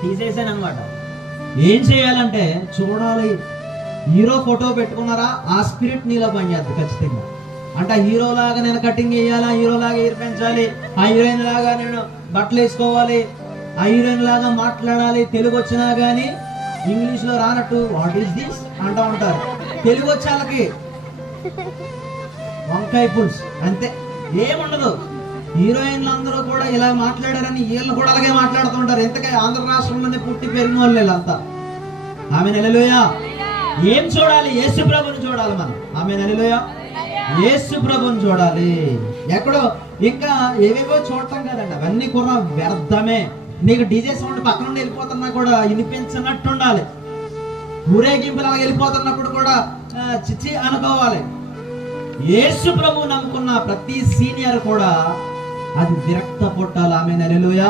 తీసేసాను అనమాట. ఏం చేయాలంటే చూడాలి, హీరో ఫోటో పెట్టుకున్నారా, ఆ స్పిరిట్ నీలో పనిచేస్తుంది ఖచ్చితంగా. అంటే హీరో లాగా నేను కటింగ్ వేయాలా, హీరో లాగా హెయిర్ పెంచాలి, ఆ హీరోయిన్ లాగా నేను బట్టలు వేసుకోవాలి, ఆ హీరోయిన్ లాగా మాట్లాడాలి. తెలుగు వచ్చినా గానీ ఇంగ్లీష్ లో రానట్టు వాట్ ఈస్ దిస్ అంటూ ఉంటారు. తెలుగు వచ్చే వాళ్ళకి వంకాయ పులుసు అంతే, ఏముండదు. హీరోయిన్లు అందరూ కూడా ఇలా మాట్లాడారని వీళ్ళు కూడా అలాగే మాట్లాడుతుంటారు. ఎంతకై ఆంధ్ర రాష్ట్రంలోనే పుట్టి పెరిగిన వాళ్ళు వీళ్ళంతా. ఆమె హల్లెలూయా. ఏం చూడాలి? యేసు ప్రభుని చూడాలి మనం. ఆమె హల్లెలూయా. యేసు ప్రభుని చూడాలి. ఎక్కడో ఇంకా ఏవేవో చూడటం కాదండి, అవన్నీ కూడా వ్యర్థమే. నీకు డీజే సౌండ్ పక్కన నుండి వెళ్ళిపోతున్నా కూడా వినిపించినట్టు ఉండాలి. ఊరేగింపులు అలా వెళ్ళిపోతున్నప్పుడు కూడా చిచ్చి అనుకోవాలి. యేసు ప్రభు నమ్ముకున్న ప్రతి సీనియర్ కూడా అది విరక్త పుట్టాలి. ఆమె హల్లెలూయా.